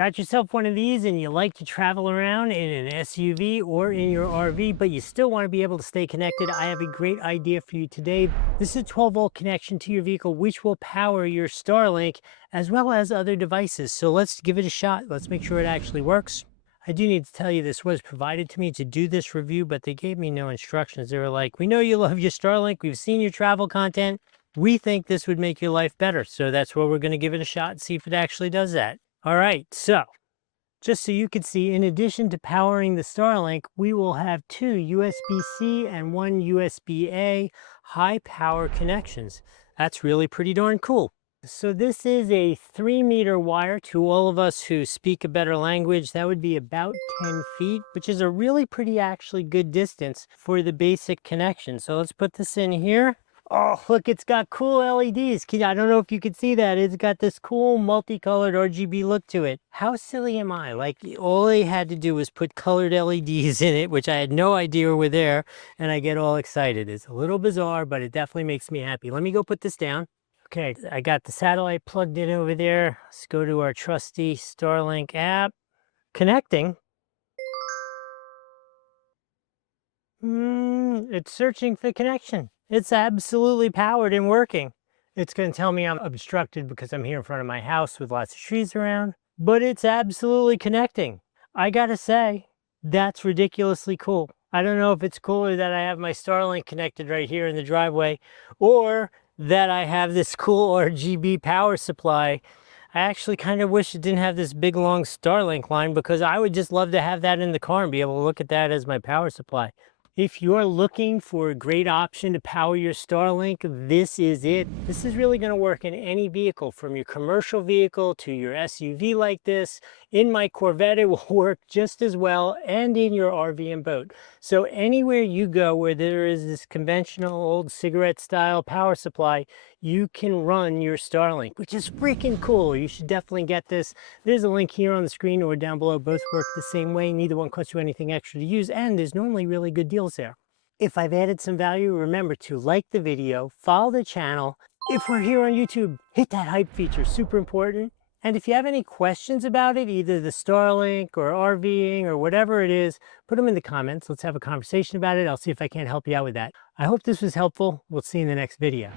Got yourself one of these and you like to travel around in an SUV or in your RV, but you still want to be able to stay connected? I have a great idea for you today. This is a 12-volt connection to your vehicle, which will power your Starlink as well as other devices. So let's give it a shot. Let's make sure it actually works. I do need to tell you this was provided to me to do this review, but they gave me no instructions. They were like, we know you love your Starlink. We've seen your travel content. We think this would make your life better. So that's where we're going to give it a shot and see if it actually does that. All right, so just so you can see, in addition to powering the Starlink, we will have two USB-C and one USB-A high power connections. That's really pretty darn cool. So this is a 3-meter wire. To all of us who speak a better language, that would be about 10 feet, which is a really pretty actually good distance for the basic connection. So let's put this in here. Oh, look, it's got cool LEDs. I don't know if you can see that. It's got this cool multicolored RGB look to it. How silly am I? Like, all they had to do was put colored LEDs in it, which I had no idea were there, and I get all excited. It's a little bizarre, but it definitely makes me happy. Let me go put this down. Okay, I got the satellite plugged in over there. Let's go to our trusty Starlink app. Connecting. It's searching for connection. It's absolutely powered and working. It's going to tell me I'm obstructed because I'm here in front of my house with lots of trees around, but it's absolutely connecting. I gotta say, that's ridiculously cool. I don't know if it's cooler that I have my Starlink connected right here in the driveway, or that I have this cool RGB power supply. I actually kind of wish it didn't have this big long Starlink line, because I would just love to have that in the car and be able to look at that as my power supply. If you're looking for a great option to power your Starlink, this is it. This is really going to work in any vehicle, from your commercial vehicle to your SUV like this. In my Corvette, it will work just as well, and in your RV and boat. So anywhere you go where there is this conventional old cigarette style power supply, you can run your Starlink, which is freaking cool. You should definitely get this. There's a link here on the screen or down below. Both work the same way. Neither one costs you anything extra to use, and there's normally really good deals there. If I've added some value, remember to like the video, follow the channel. If we're here on YouTube, hit that hype feature, super important. And if you have any questions about it, either the Starlink or RVing or whatever it is, put them in the comments. Let's have a conversation about it. I'll see if I can't help you out with that. I hope this was helpful. We'll see you in the next video.